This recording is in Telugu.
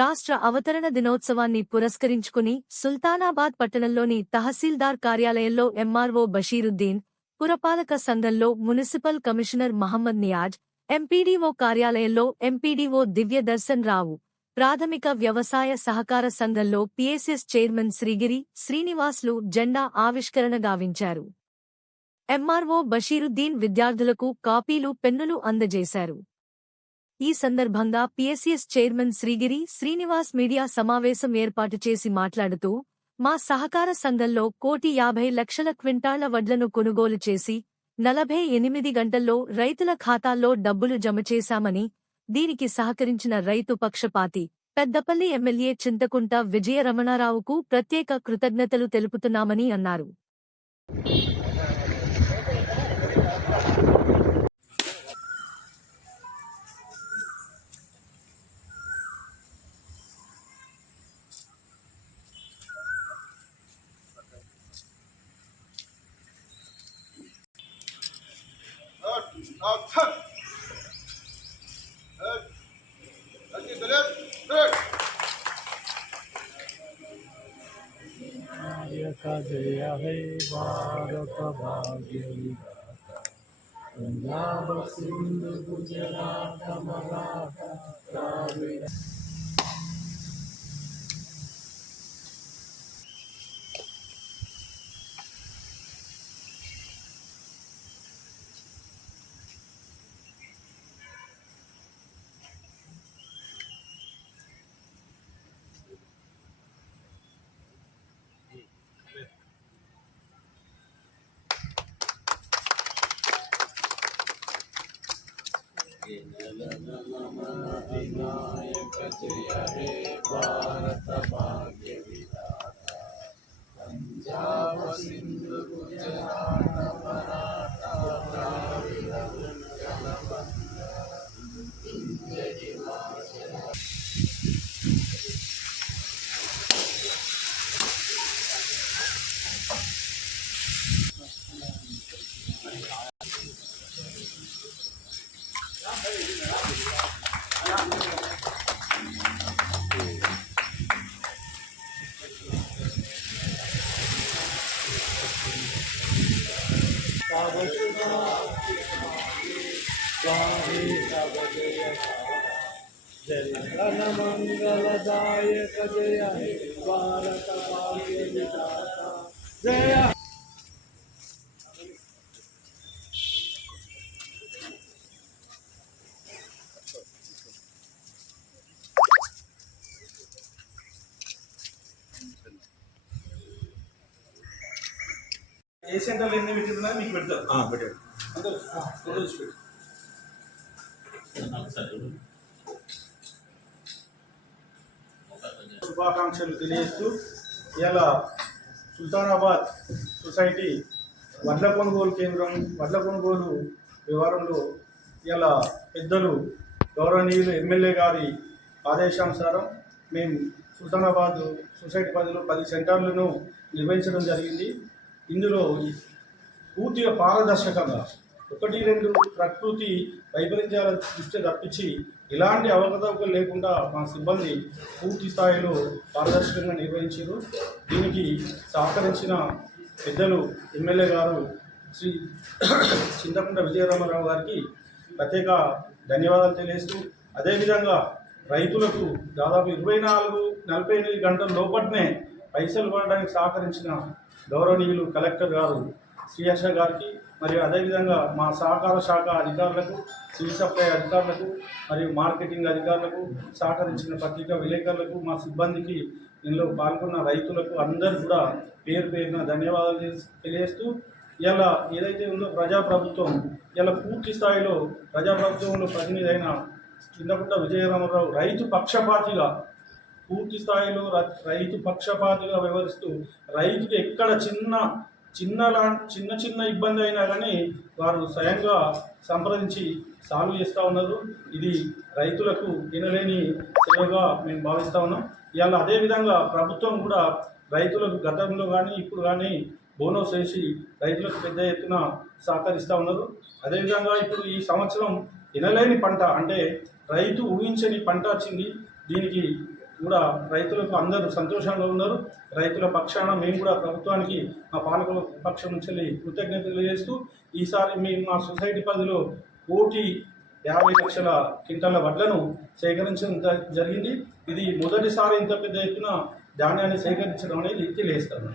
రాష్ట్ర అవతరణ దినోత్సవాన్ని పురస్కరించుకుని సుల్తానాబాద్ పట్టణంలోని తహసీల్దార్ కార్యాలయంలో ఎంఆర్ఓ బషీరుద్దీన్, పురపాలక సంఘంలో municipal commissioner Mohammed Niaz, MPDO కార్యాలయంలో ఎంపీడీఓ దివ్యదర్శన్ రావు, ప్రాథమిక వ్యవసాయ సహకార సంఘంలో పీఎస్ఎస్ చైర్మన్ శ్రీగిరి శ్రీనివాస్లు జెండా ఆవిష్కరణ గావించారు. ఎంఆర్ఓ బషీరుద్దీన్ విద్యార్థులకు కాపీలు, పెన్నులు అందజేశారు. ఈ సందర్భంగా PSS chairman Srigiri Srinivas media సమావేశం ఏర్పాటు చేసి మాట్లాడుతూ, మా సహకార సంఘంలో 1,50,00,000 క్వింటాళ్ల వడ్లను కొనుగోలు చేసి 48 గంటల్లో రైతుల ఖాతాల్లో డబ్బులు జమ చేశామని, దీనికి సహకరించిన రైతు పక్షపాతి పెద్దపల్లి ఎమ్మెల్యే చింతకుంట విజయరమణారావుకు ప్రత్యేక కృతజ్ఞతలు తెలుపుతున్నామని అన్నారు. जय हे भारत भाग्य विधाता, पंजाब सिंध गुजरात मराठा द्राविड़। विनायक जय हे भारत भाग्य विधाता, पंजाब सिंध गुजरात मराठा द्राविड़ उत्कल बंग विंध्य हिमाचल। जन मंगलदायक जय हे भारत भाग्य विधाता जय। ఏ సెంటర్లో ఎన్ని పెట్టినా మీకు పెడతారు. పెట్టాడు అందరూ ఫోటోస్ పెట్టి శుభాకాంక్షలు తెలియజేస్తూ ఇలా సుల్తానాబాద్ సొసైటీ వడ్ల కొనుగోలు కేంద్రం వడ్ల కొనుగోలు వ్యవహారంలో ఇలా పెద్దలు గౌరవనీయులు ఎమ్మెల్యే గారి ఆదేశానుసారం మేము సుల్తానాబాద్ సొసైటీ పరిధిలో 10 సెంటర్లను నిర్వహించడం జరిగింది. ఇందులో పూర్తిగా పారదర్శకంగా 1-2 ప్రకృతి వైపరీత్యాల దృష్టి తప్పించి ఎలాంటి అవకతవకలు లేకుండా మా సిబ్బంది పూర్తి స్థాయిలో పారదర్శకంగా నిర్వహించారు. దీనికి సహకరించిన పెద్దలు ఎమ్మెల్యే గారు శ్రీ చింతకుంట విజయరామారావు గారికి ప్రత్యేక ధన్యవాదాలు తెలియజేస్తూ, అదేవిధంగా రైతులకు దాదాపు 24-48 గంటల లోపట్నే పైసలు పడడానికి సహకరించిన గౌరవనీయులు కలెక్టర్ గారు శ్రీహర్ష గారికి, మరియు అదేవిధంగా మా సహకార శాఖ అధికారులకు, సివిల్ సప్లై అధికారులకు, మరియు మార్కెటింగ్ అధికారులకు సహకరించిన పత్రికా విలేకరులకు, మా సిబ్బందికి, ఇందులో పాల్గొన్న రైతులకు అందరూ కూడా పేరు పేరున ధన్యవాదాలు తెలియజేస్తూ, ఇలా ఏదైతే ఉందో ప్రజాప్రభుత్వం ఇలా పూర్తి స్థాయిలో ప్రజాప్రభుత్వంలో ప్రతినిధి అయిన చింతకుంట విజయరామారావు రైతు పక్షపాతిగా పూర్తి స్థాయిలో రైతు పక్షపాతిగా వ్యవహరిస్తూ రైతుకి ఎక్కడ చిన్న ఇబ్బంది అయినా కానీ వారు స్వయంగా సంప్రదించి సాల్వ్ చేస్తూ ఉన్నారు. ఇది రైతులకు వినలేని సేవగా మేము భావిస్తూ ఉన్నాం. ఇవాళ అదేవిధంగా ప్రభుత్వం కూడా రైతులకు గతంలో కానీ ఇప్పుడు కానీ బోనస్ వేసి రైతులకు పెద్ద ఎత్తున సహకరిస్తూ ఉన్నారు. అదేవిధంగా ఇప్పుడు ఈ సంవత్సరం వినలేని పంట అంటే రైతు ఊహించని పంట వచ్చింది. దీనికి కూడా రైతులకు అందరూ సంతోషంగా ఉన్నారు. రైతుల పక్షాన మేము కూడా ప్రభుత్వానికి మా పాలకుల పక్షం నుంచి కృతజ్ఞతలు తెలియజేస్తూ ఈసారి మేము మా సొసైటీ పరిధిలో 1,50,00,000 క్వింటాల వడ్లను సేకరించడం జరిగింది. ఇది మొదటిసారి ఇంత పెద్ద ఎత్తున ధాన్యాన్ని సేకరించడం అనేది తెలియజేస్తాను.